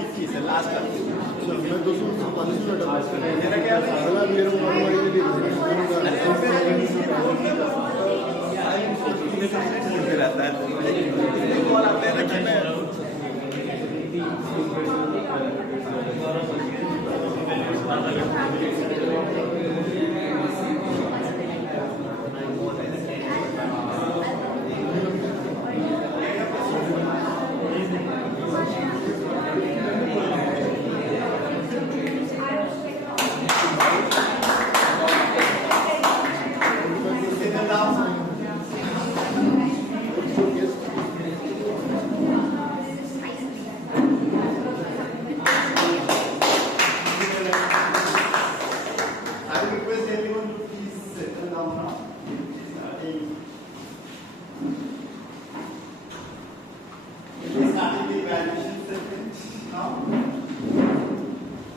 21 है लास्ट का। मैं 245 में डाला मेरा क्या है अगला मेरे मोबाइल में भी रहता है कॉल आते हैं ना कि मैं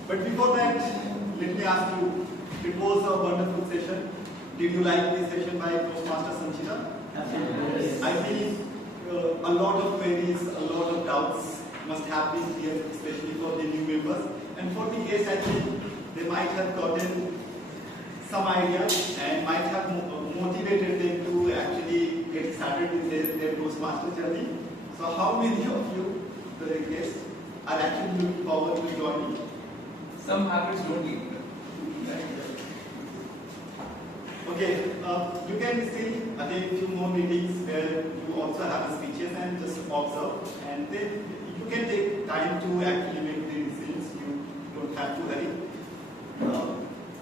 But before that, let me ask you, it was a wonderful session. Did you like this session by Toastmasters Sanchita? I feel a lot of queries, a lot of doubts must have been here, especially for the new members. And for the guests, I think they might have gotten some idea and might have motivated them to actually get started with their Toastmaster journey. So how many of you, the guests, are actually looking forward to joining? Some habits don't lead. Okay, you can still attend few more meetings where you also have speeches and just observe, and then you can take time to actually make the decisions. You don't have to hurry.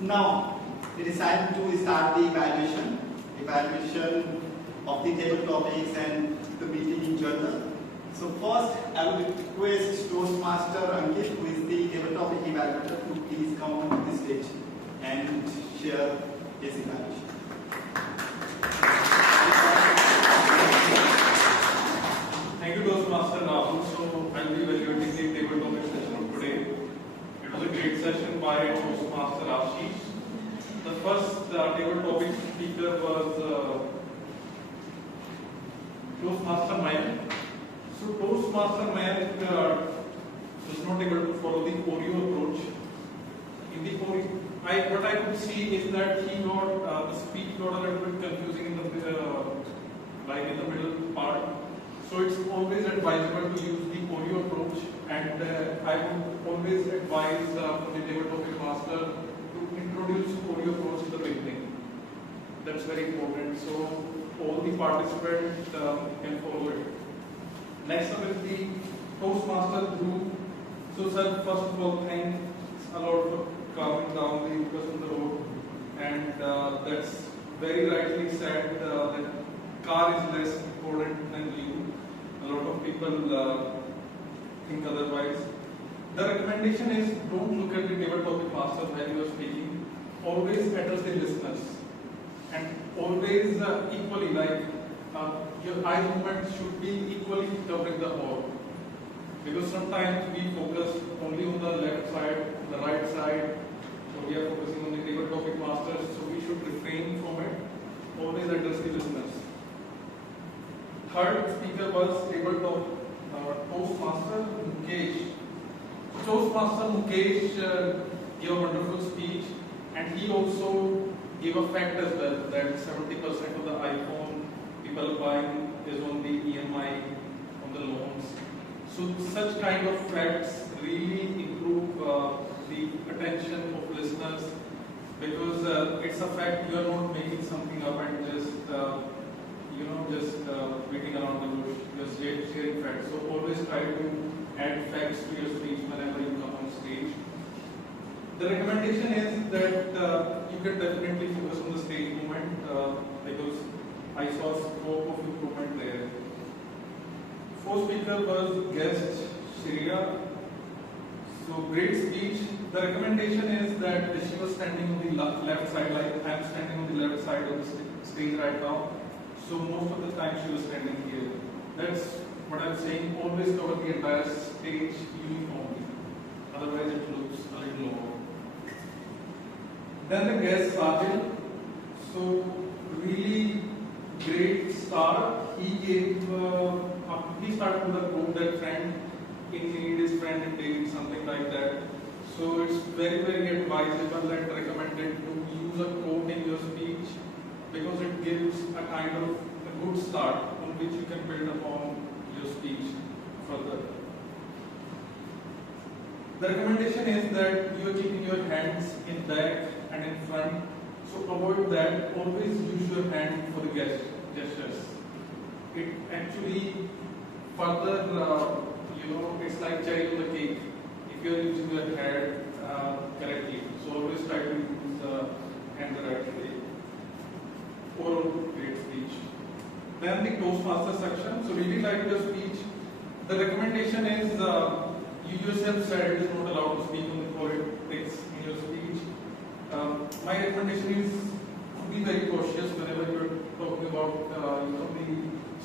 Now, it is time to start the evaluation of the table topics and the meeting in general. So first, I would request Toastmaster Ankit, who is the table topic evaluator, to please come on the stage and share his evaluation. Thank you, Toastmaster Rahul. So I'll be evaluating the table topic session of today. It was a great session by Toastmaster Ashish. The first table topic speaker was Toastmaster Mayank. So Toastmaster Mayank was not able to follow the choreo approach. In the choreo, what I could see is that he got the speech got a little bit confusing in the middle part. So it's always advisable to use the choreo approach, and I would always advise for the table topic master to introduce choreo approach in the beginning. That's very important. So all the participants can follow it. Next up is the Toastmaster group. So sir, first of all, thanks a lot for carving down the focus on the road, and that's very rightly said that car is less important than you. A lot of people think otherwise. The recommendation is don't look at the table topic master while you are speaking. Always address the listeners, and always equally your eye movement should be equally covering the whole. Because sometimes we focus only on the left side, the right side, so we are focusing on the table topic masters, so we should refrain from it. Always address the listeners. Third speaker was Toastmaster Mukesh. Toastmaster Mukesh gave a wonderful speech, and he also gave a fact as well that 70% of the iPhone people buying is on the EMI, on the loans. So such kind of facts really improve the attention of listeners, because it's a fact. You are not making something up and just beating around the bush. Just sharing facts. So always try to add facts to your speech whenever you come on stage. The recommendation is that you can definitely focus on the stage movement because I saw scope of improvement there. Fourth speaker was guest Shreya. So great speech. The recommendation is that she was standing on the left side, like I am standing on the left side of the stage right now. So most of the time she was standing here. That's what I'm saying. Always cover the entire stage uniformly. Otherwise it looks a little over. Then the guest Sajil. So really great start. He started with a quote that friend in need is friend and indeed, something like that. So it's very, very advisable and recommended to use a quote in your speech because it gives a kind of a good start on which you can build upon your speech further. The recommendation is that you are keeping your hands in back and in front. So avoid that. Always use your hand for the gestures. It actually further, it's like cherry on the cake if you are using your hand correctly. So always try to use hand the right way. Overall, great speech. Then the Toastmasters section. So really like your speech. The recommendation is you yourself said it is not allowed to speak on the politics in your speech. My recommendation is to be very cautious whenever you are talking about the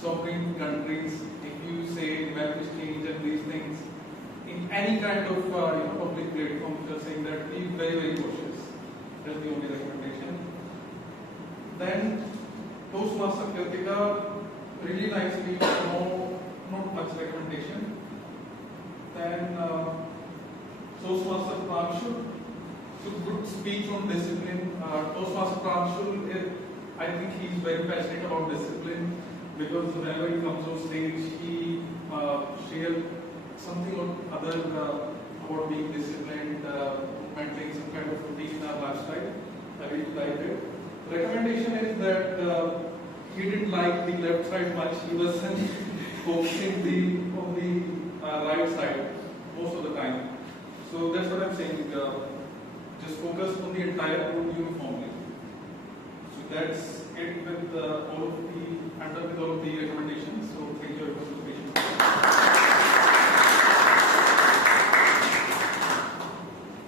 sovereign countries. If you say values change and these things in any kind of public platform, you are saying that be very, very cautious. That's the only recommendation. Then Toastmaster Kritika, really nice speech, not much recommendation. Then Toastmaster Pranshul, so good speech on discipline. Toastmaster Pranshul, I think he's very passionate about discipline because whenever he comes on stage, he shares something or other about being disciplined, maintaining some kind of routine in our lifestyle. I really liked it. Recommendation is that he didn't like the left side much. He was focusing on the right side most of the time. So that's what I'm saying. Just focus on the entire room uniformly. So that's it with all of the recommendations. So thank you for your patience.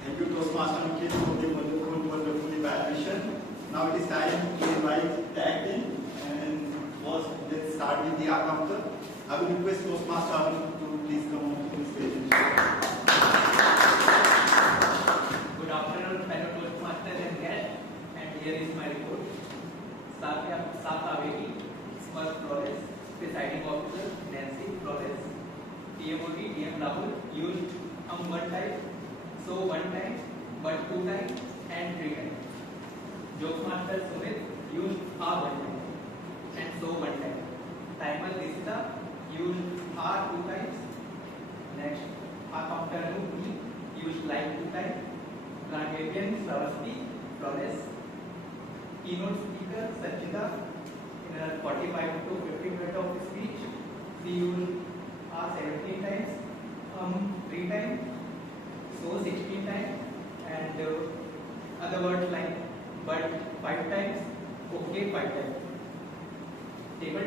Thank you, Toastmaster Ankit, for the wonderfully bad vision. Now it is time to invite the acting, and first let's start with the art counter. I will request Toastmaster Arun to please come on to the stage. Good afternoon, fellow Toastmasters and guests, and here is my report. Saat Avegi, first flawless, presiding officer Nancy flawless. TMOT DM Rahul used one time, so one time, but two times and three times. Jokemaster Sumit used one time and so one time. Timer Lista used two times. Next, Akaptanu used like two times. Rangarian Saraswati flawless. Keynote speaker Sanchita in her 45 to 50 minutes of speech, she used 17 times, 3 times, so 16 times, and other words like but 5 times, okay 5 times. Table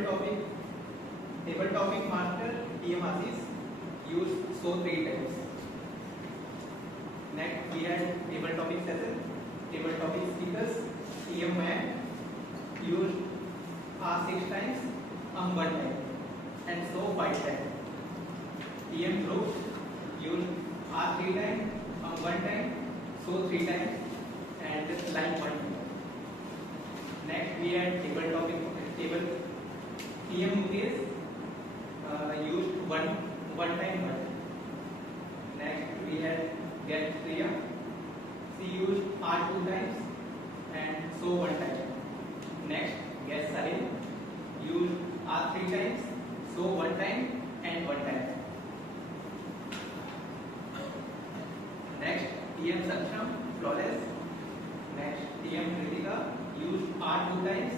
topic master TM Aziz used so 3 times. Next we had table topic session. Table topic speakers TM Man used 6 times, 1 time, and so 5 times. TM group used 3 times, 1 time, so 3 times, and like 1 time. Next we had table TM Mukesh used 1 time. Next we had guest Priya, she used 2 times and so 1 time. Next guest Sarin used 3 times, so 1 time and 1 time. Next TM Saksham flawless. Next TM Kritika used 2 times,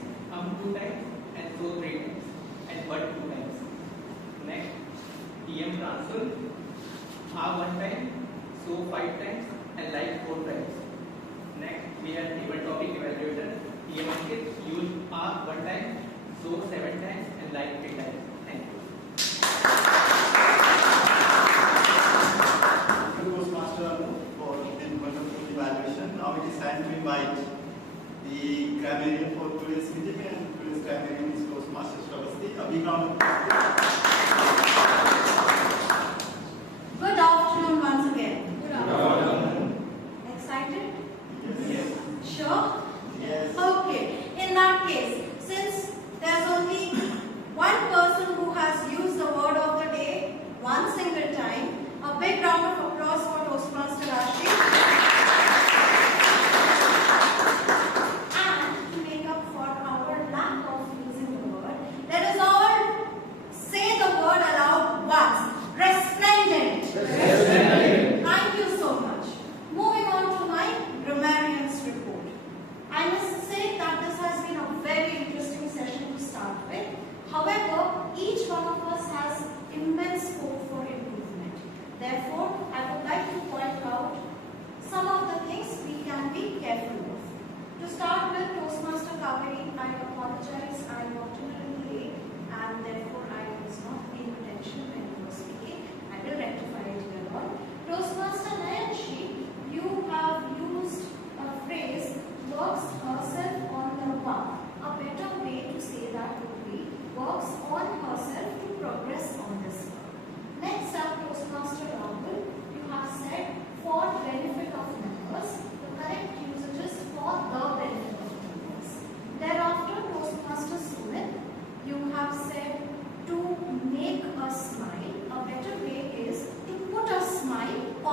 2 times and so 3 times and but 2 times. Next TM Pranshul 1 time, so 5 times and like 4 times. Next we have table topic evaluator TM Ankit used 1 time, so 7 times and like 3 times. Thank you. Thank you, Toastmaster Arun, for the wonderful evaluation. Now it is time to invite the grammarian for today's meeting, and today's grammarian is Toastmaster Shravasti. A big round of applause. Good afternoon once again. Good afternoon. Excited? Yes. Sure? Yes. Okay. In that case, since there's only one person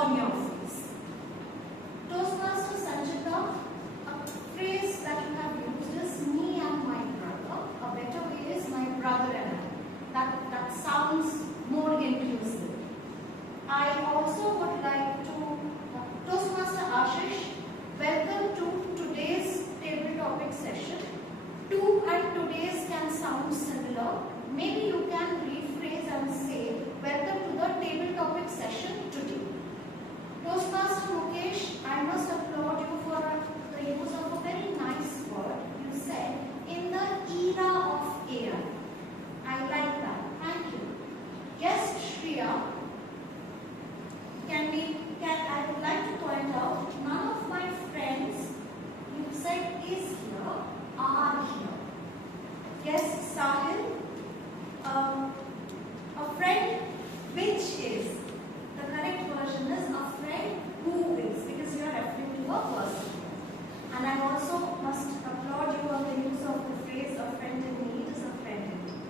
on your face. Toastmaster Sanchita, a phrase that you have used is me and my brother. A better way is my brother and I. That sounds more inclusive. I also would like to, Toastmaster Ashish, welcome to today's table topic session. To and today's can sound similar. Maybe you can rephrase and say, welcome to the table topic session today. Toastmaster Mukesh, I must applaud you for the use of a very nice word. You said, in the era of AI. I like that. Thank you. Guest Shreya, I would like to point out, none of my friends you said is here are here. Guest Sahil, a friend which is, the correct version is a friend who is, because you are referring to a person. And I also must applaud you on the use of the phrase a friend in need is a friend in need.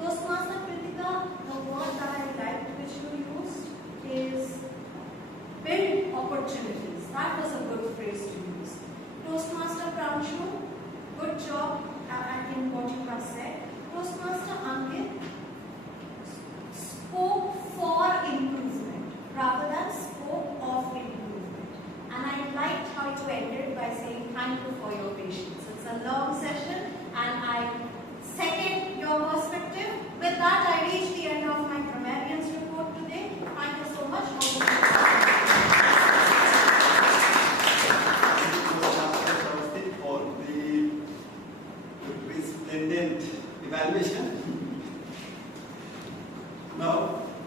Toastmaster Kritika, the word that I liked which you used is build opportunities. That was a good phrase to use. Toastmaster Pranshu, good job in what you have said. Toastmaster Ankit spoke for improvement rather than spoke of improvement. And I liked how you ended by saying thank you for your patience. It's a long session and I second your perspective. With that, I reach the end of my grammarian's report today. Thank you so much. For the resplendent evaluation. Now,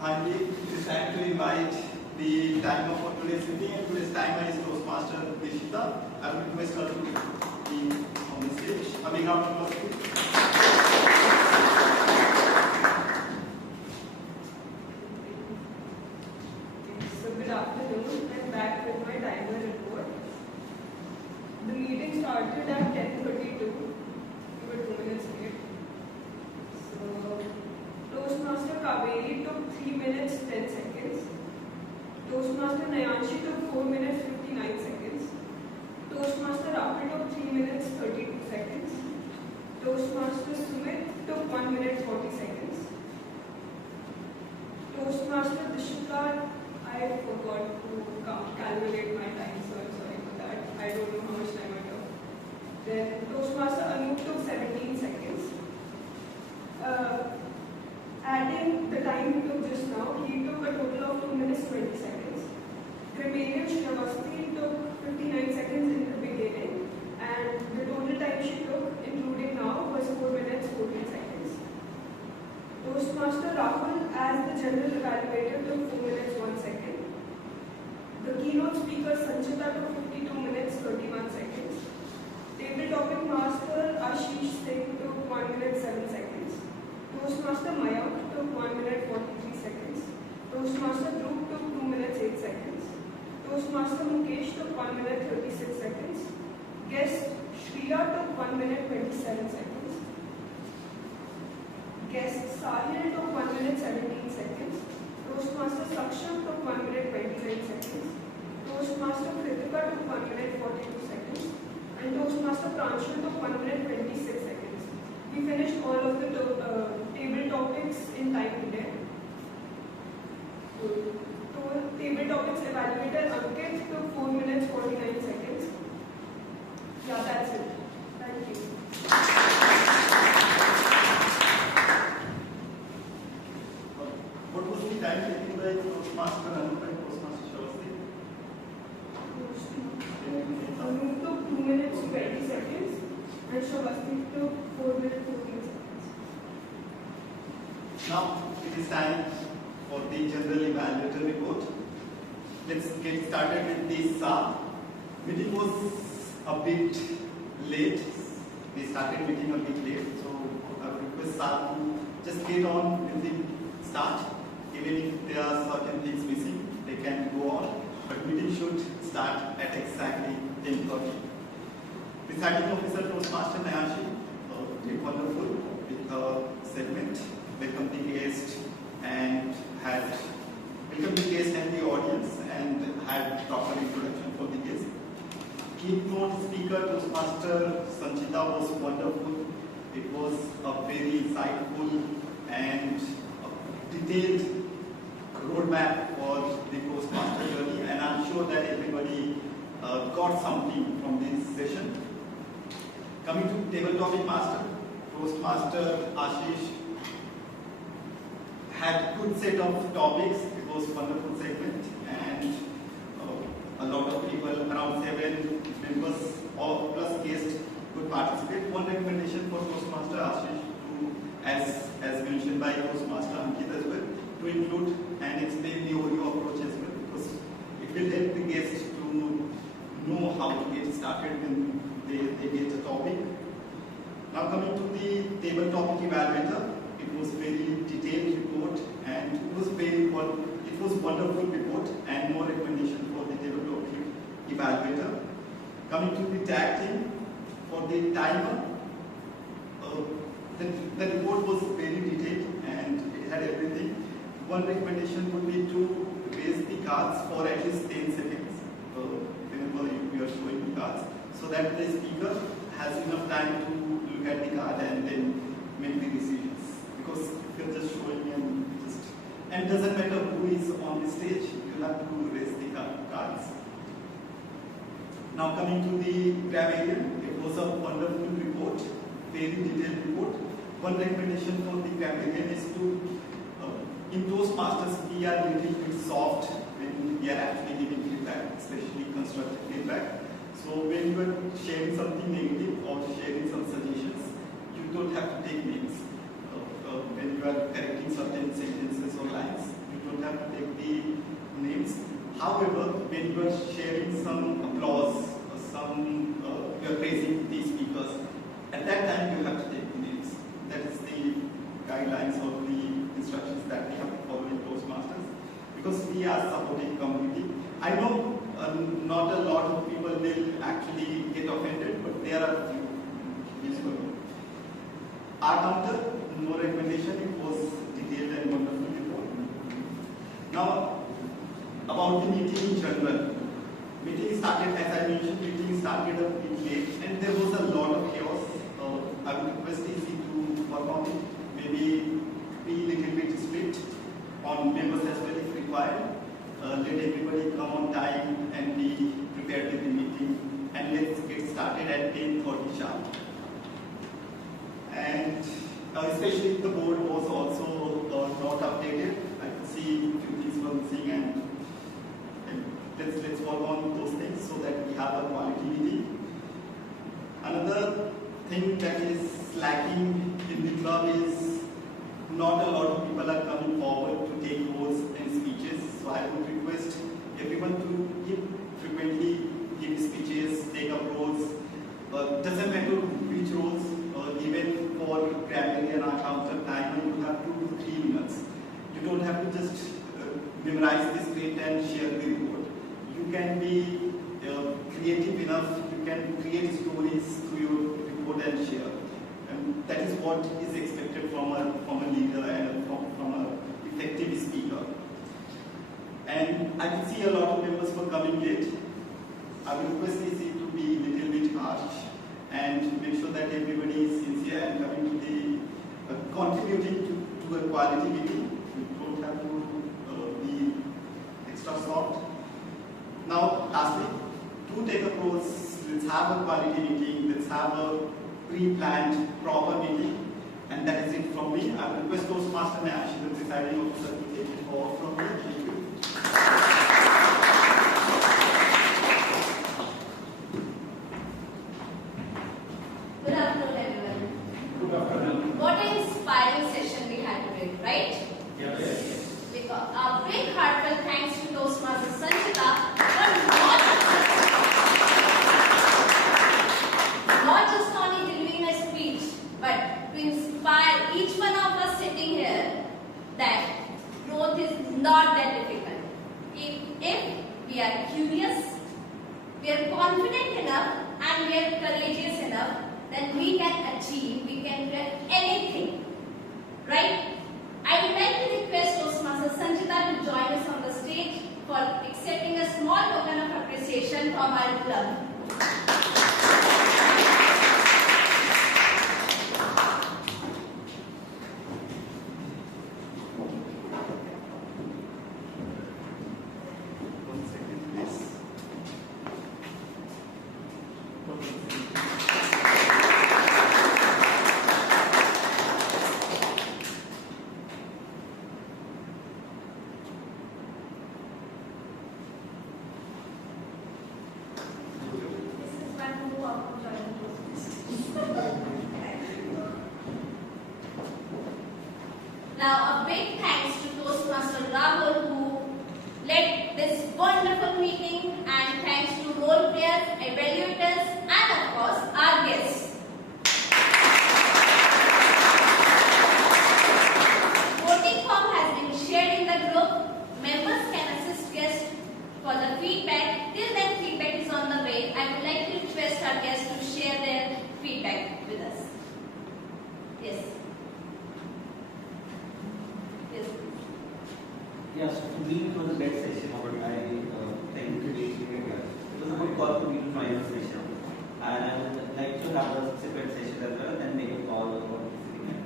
finally, it is time to invite the timer for today's meeting, and today's timer is Toastmaster Dishita. I will request her to be on the stage. A big round of applause, please. So good afternoon. I'm back with my timer report. The meeting started at 10:32. We were 2 minutes late. So Toastmaster Kaveri took 3 minutes 10 seconds. Toastmaster Nayanshi took 4 minutes 59 seconds. Toastmaster Rahul took 3 minutes 32 seconds. Toastmaster Sumit took 1 minute 40 seconds. Toastmaster Dishika, I forgot to calculate my time, so I'm sorry for that. I don't know how much time I took. Then Toastmaster Anup took 17 seconds. Adding the time he took just now, he took a total of 2 minutes 20 seconds. Millennium Shrivastri took 59 seconds in the beginning, and the total time she took, including now, was 4 minutes 14 seconds. Toastmaster Rahul, as the general evaluator, took 4 minutes 1 second. The keynote speaker Sanchita took 52 minutes 31 seconds. Table topic master Ashish Singh took 1 minute 7 seconds. Toastmaster Mayank took 1 minute 43 seconds. Toastmaster Dhruv took 2 minutes 8 seconds. Toastmaster Mukesh took 1 minute 36 seconds. Guest Shreya took 1 minute 27 seconds. Guest Sahil took 1 minute 17 seconds. Toastmaster Saksham took 1 minute 29 seconds. Toastmaster Kritika took 1 minute 42 seconds. And Toastmaster Pranshu took 1 minute 26 seconds. We finished all of the table topics in time today. Table topics evaluator Ankit took 4 minutes 49 seconds. Yeah, that's it. Thank you. What was the time taken by Toastmaster Anup and Toastmaster Shavasti? Anup took 2 minutes 20 seconds and Shavasti took 4 minutes 14 seconds. Now it is time for the general evaluator report. Let's get started with the SAR. Meeting was a bit late. We started meeting a bit late, so I would request SAR to just get on with the start. Even if there are certain things missing, they can go on. But meeting should start at exactly 10:30. Presiding officer Toastmaster Nayanshi did wonderful with the segment. Welcome the guest and the audience, and had proper introduction for the guest. Keynote speaker Toastmaster Sanchita was wonderful. It was a very insightful and detailed roadmap for the Toastmaster journey, and I'm sure that everybody got something from this session. Coming to table topic master, Toastmaster Ashish had good set of topics. It was a wonderful segment, and a lot of people, around 7 members or plus guests, could participate. One recommendation for Toastmaster Ashish to, as mentioned by Toastmaster Ankit as well, to include and explain the Oreo approach as well, because it will help the guests to know how to get started when they get a topic. Now coming to the table topic evaluator, it was very detailed report, and it was wonderful report and more recommendation for the table topic evaluator. Coming to the tag team, for the timer, the report was very detailed and it had everything. One recommendation would be to raise the cards for at least 10 seconds whenever you are showing the cards, so that the speaker has enough time to look at the card and then make the decisions. Because if you're just showing and doesn't matter who is on the stage, you have to raise the cards. Now coming to the grammarian, it was a wonderful report, very detailed report. One recommendation for the grammarian is to, in Toastmasters, we are a little bit soft when we are actually giving feedback, especially constructive feedback. So when you are sharing something negative or sharing some suggestions, you don't have to take names. When you are correcting certain sentences or lines, you don't have to take the names. However, when you are sharing some applause or you are praising the speakers, at that time you have to take the names. That is the guidelines or the instructions that we have to follow in Toastmasters, because we are supporting community. I know not a lot of people will actually get offended, but there are few. Our counter, no recommendation, it was detailed and wonderful report. Now, about the meeting in general. Meeting started, as I mentioned, meeting started a bit late, and there was a lot of chaos. I would request EC to work on it. Maybe be a little bit split on members as well if required. Let everybody come on time and be prepared with the meeting, and let's get started at 10:30 sharp. And especially if the board was also not updated, I could see a few things were missing, and let's work on those things so that we have a quality meeting. Another thing that is lacking in the club is not a lot of people are coming forward to take roles and speeches. So I would request everyone to frequently give speeches, take up roles. Doesn't matter which roles, even for grammarian or counter timer, you have 2 to 3 minutes. You don't have to just memorize the script and share the report. You can be creative enough, you can create stories through your report and share. And that is what is expected from a leader and from an effective speaker. And I can see a lot of members were coming late. I will request EC to be a little bit harsh and make sure that everybody is sincere and coming to the contributing to a quality meeting. You don't have to be extra soft. Now, lastly, do take a course. Let's have a quality meeting. Let's have a pre-planned, proper meeting. And that is it from me. I will request Toastmaster Nash, the presiding officer, to take it forward from me. Thank you. Good afternoon, everyone. Good afternoon. What an inspiring session we had today, right? Yes. Because a big heartfelt thanks to Toastmaster Sanchita for not just only delivering a speech, but to inspire each one of us sitting here that growth is not that difficult. If we are curious, we are confident enough, and we are courageous enough, then we can achieve, we can do anything. Right? I would like to request Toastmaster Sanchita to join us on the stage for accepting a small for my club. One second, please. This is my new outcome joining Toastmasters. Now, a big thanks to Toastmaster Rahul who led this wonderful meeting, and thanks to role players, evaluators, and of course our guests. Voting form has been shared in the group. Members can assist guests for the feedback. Till then, feedback is on the way. I would like to request our guests to share their feedback with us. Yes. Yes. Yes, to me it was a bad session, but I thank you. It was a good call to be the final session, and I would like to have a separate session as well, and make a call about this event.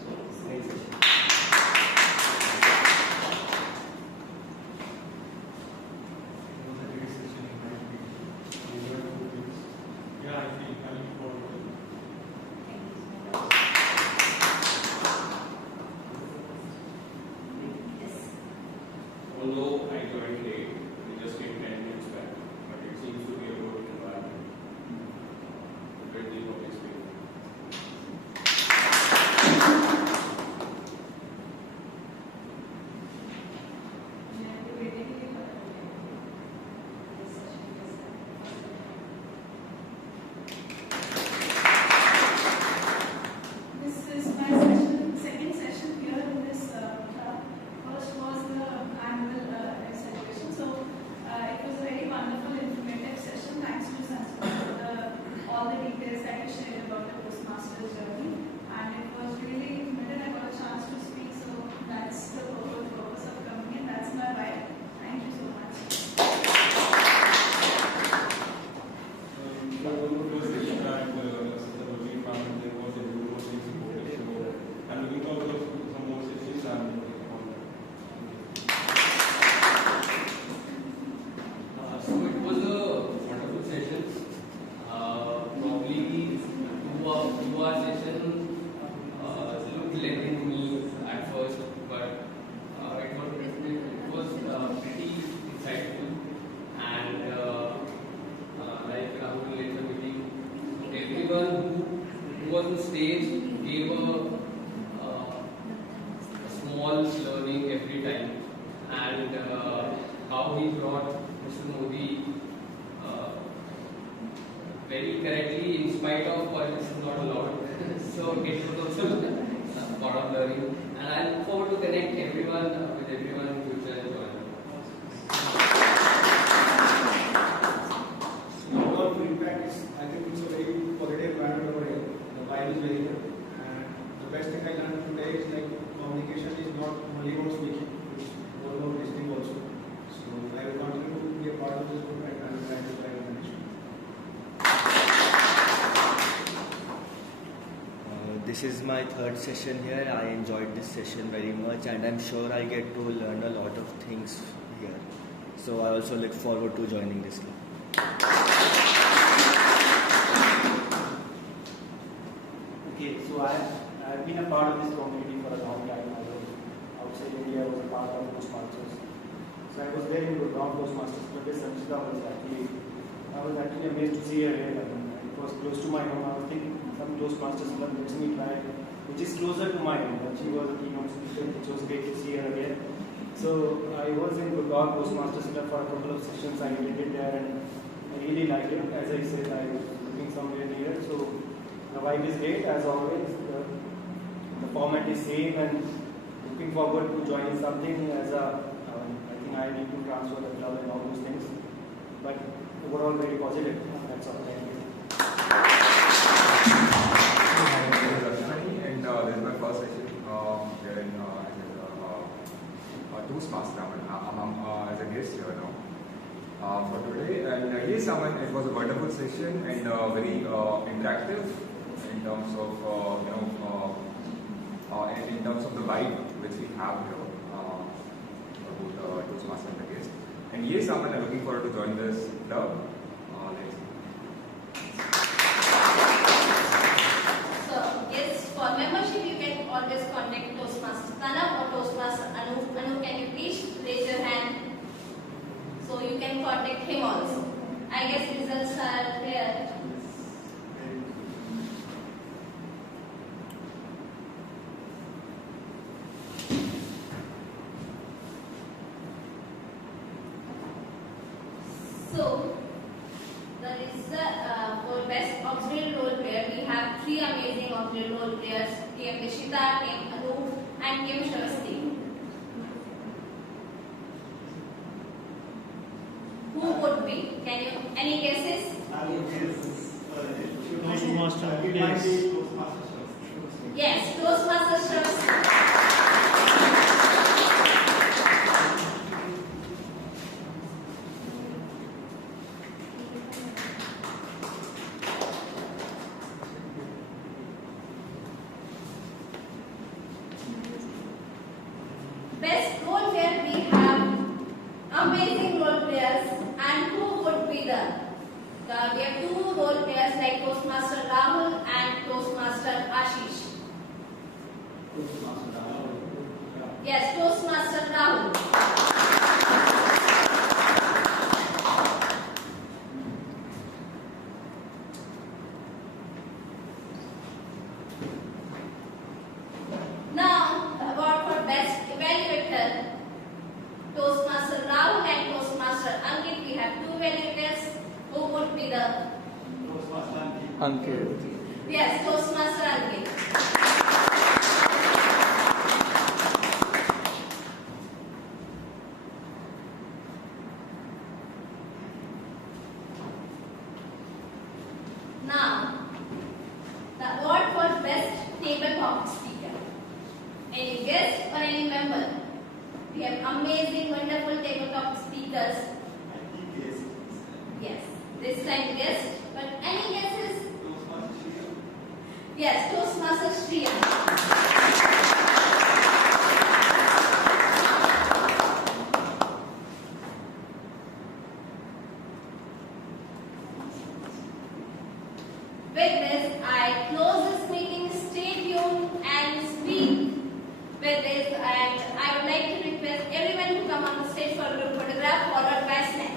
So it's a great session. Yeah, I feel I look forward to it. Thank you so much. Yes. Although I joined late, we just came 10 minutes back, but it seems to be a good environment. Great deal of experience. This is my second session here in this club. First was the annual celebration. So it was a very wonderful, informative session. Thanks to Sanskrit for all the details that you shared about the Toastmasters journey. And it was really informative. I got a chance to speak. So that's the whole purpose of coming in. That's my vibe. Thank you so much. I'm looking forward to some more sessions and So it was a wonderful session. Probably two-hour session looked lengthy to me at first, but it was pretty insightful, and like Rahul later meeting, everyone who was on stage gave a small learning every time, and how he brought Mr. Modi very correctly in spite of politics is not allowed. So it was also a part of learning, and I look forward to connect everyone with everyone in future and join. Overall feedback is, I think it's a very positive environment over here. The vibe is very good, and the best thing I learned today is like communication is not only about speaking, it's more about listening also. So I will continue to be a part of this group, and I will try to drive the next one. This is my third session here. I enjoyed this session very much, and I'm sure I get to learn a lot of things here. So I also look forward to joining this club. Okay, so I've been a part of this community for a long time. I was outside India, I was a part of Toastmasters. So I was there in Gurgaon Toastmasters, but this Sanchita I was actually amazed to see her here. It was close to my home. I was thinking some Toastmasters club, let's me try, which is closer to my home. But she was a keynote speaker, which was great to see her again. So I was in Gurgaon Toastmasters club for a couple of sessions. I attended there, and I really liked it. As I said, I was looking somewhere near. So the vibe is great as always. The format is same, and looking forward to joining something as a. I think I need to transfer the club and all those things. But overall, very positive. That's all. Thank you. And this is my first session here in Toastmasters. I'm as a guest here now. for today. And yes, Aman, it was a wonderful session and very interactive in terms of in terms of the vibe which we have here about Toastmasters and the guest. And yes, Aman, I'm looking forward to join this club. Let's see. So, yes, for membership you can always contact Toastmasters Tanav or Toastmaster Anu. Anu, can you please raise your hand? So you can contact him also. I guess results are there. So, the result for best auxiliary role player, we have 3 amazing auxiliary role players: Team Nishita, Team Anup, and Team Shavasti. Who would be? Can you? Any guesses? Toastmaster. It might be Toastmasters. Yes, Toastmasters Shavasti. Best role player, we have amazing role players, and who would be the we have 2 role players like Toastmaster Rahul and Toastmaster Ashish. Yes, Toastmaster Rahul. Now, the award for best evaluator, Toastmaster Rahul and Toastmaster Ankit. We have 2 evaluators. Who would be the Toastmaster Ankit. Yes, Toastmaster Ankit. Now, the award for best tabletop speaker. Any guest or any member? We have amazing, wonderful tabletop speakers. Yes, this time guest. But any guesses? Yes, Toastmaster Shriya. With this, I close this meeting. Stay tuned and speak with this. And I would like to request everyone to come on the stage for a group photograph followed by snacks.